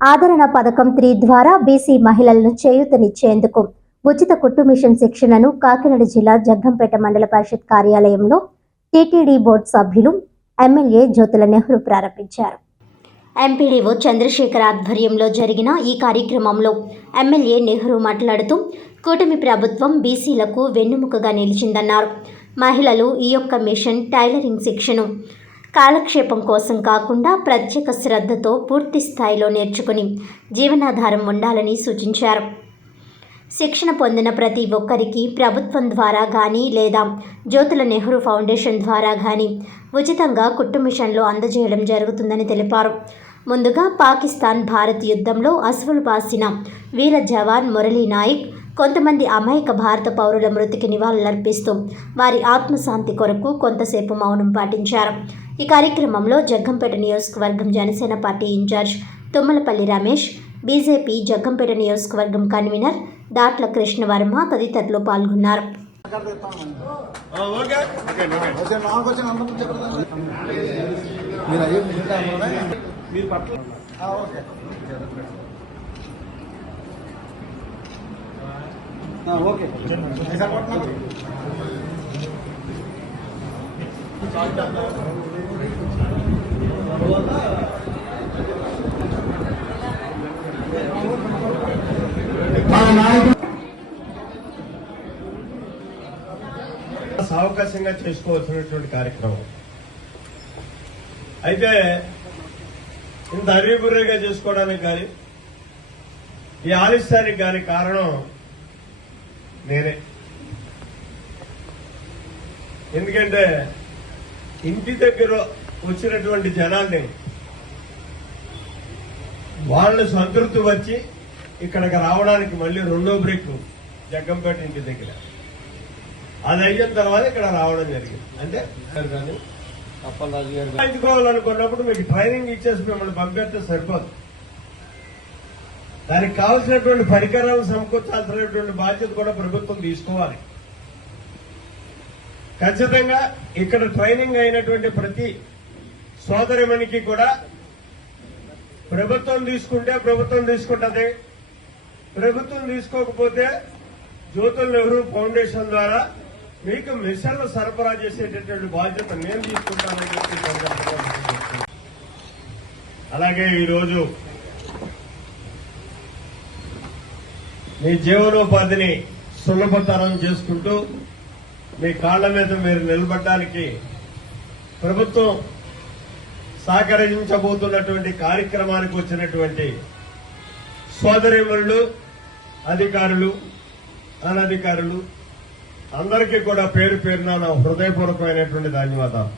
ఆదరణ పథకం త్రీ ద్వారా బీసీ మహిళలను చేయూతనిచ్చేందుకు ఉచిత కుట్టు మిషన్ శిక్షణను కాకినాడ జిల్లా జగ్గంపేట మండల పరిషత్ కార్యాలయంలో టీటీడీ బోర్డు సభ్యులు ఎమ్మెల్యే జ్యోతుల నెహ్రూ ప్రారంభించారు. ఎంపీడీఓ చంద్రశేఖర్ ఆధ్వర్యంలో జరిగిన ఈ కార్యక్రమంలో ఎమ్మెల్యే నెహ్రూ మాట్లాడుతూ కూటమి ప్రభుత్వం బీసీలకు వెన్నుముకగా నిలిచిందన్నారు. మహిళలు ఈ యొక్క మిషన్ టైలరింగ్ శిక్షను కాలక్షేపం కోసం కాకుండా ప్రత్యేక శ్రద్ధతో పూర్తి స్థాయిలో నేర్చుకుని జీవనాధారం ఉండాలని సూచించారు. శిక్షణ పొందిన ప్రతి ఒక్కరికి ప్రభుత్వం ద్వారా కానీ లేదా జ్యోతుల నెహ్రూ ఫౌండేషన్ ద్వారా కానీ ఉచితంగా కుట్టు మిషన్లు అందజేయడం జరుగుతుందని తెలిపారు. ముందుగా పాకిస్తాన్ భారత్ యుద్ధంలో అసువులు బాసిన వీర జవాన్ మురళీ నాయక్ కొంతమంది అమాయక భారత పౌరుల మృతికి నివాళులర్పిస్తూ వారి ఆత్మశాంతి కొరకు కొంతసేపు మౌనం పాటించారు. ఈ కార్యక్రమంలో జగ్గంపేట నియోజకవర్గం Janasena party in-charge Thummalapalli Ramesh BJP Jaggampeta నియోజకవర్గం కన్వీనర్ దాట్ల కృష్ణవర్మ తదితరులు పాల్గొన్నారు. మీరు సావకాశంగా చేసుకోవాల్సినటువంటి కార్యక్రమం. అయితే ఇంత అరిబుర్రిగా చేసుకోవడానికి కానీ ఈ ఆలస్యానికి కానీ కారణం నేనే. ఎందుకంటే ఇంటి దగ్గర వచ్చినటువంటి జనాల్ని వాళ్ళు సంతృప్తి వచ్చి ఇక్కడికి రావడానికి మళ్ళీ రెండో బ్రేక్ జగ్గంపేట ఇంటి దగ్గర. అది అయిన తర్వాత ఇక్కడ రావడం జరిగింది. అంటే కానీ అప్పలరాజు గారు సంపాదించుకోవాలనుకున్నప్పుడు మీకు ట్రైనింగ్ ఇచ్చేసి మిమ్మల్ని పంపిస్తే సరిపోదు. దానికి కావలసినటువంటి పరికరాలు సమకూర్చాల్సినటువంటి బాధ్యత కూడా ప్రభుత్వం తీసుకోవాలి. ఖచ్చితంగా ఇక్కడ ట్రైనింగ్ అయినటువంటి ప్రతి సోదరిమణికి కూడా ప్రభుత్వం తీసుకుంటే ప్రభుత్వం తీసుకుంటుంది. ప్రభుత్వం తీసుకోకపోతే జ్యోతుల్ నెహ్రూ ఫౌండేషన్ ద్వారా మీకు మిషన్లు సరఫరా చేసేటటువంటి బాధ్యత నేను తీసుకుంటానని చెప్పి అలాగే ఈరోజు మీ జీవనోపాధిని సులభతరం చేసుకుంటూ మీ కాళ్ళ మీద మీరు నిలబడడానికి ప్రభుత్వం సహకరించబోతున్నటువంటి కార్యక్రమానికి వచ్చినటువంటి సోదరిమణులు అధికారులు అనధికారులు అందరికీ కూడా పేరు పేరున నా హృదయపూర్వకమైనటువంటి ధన్యవాదాలు.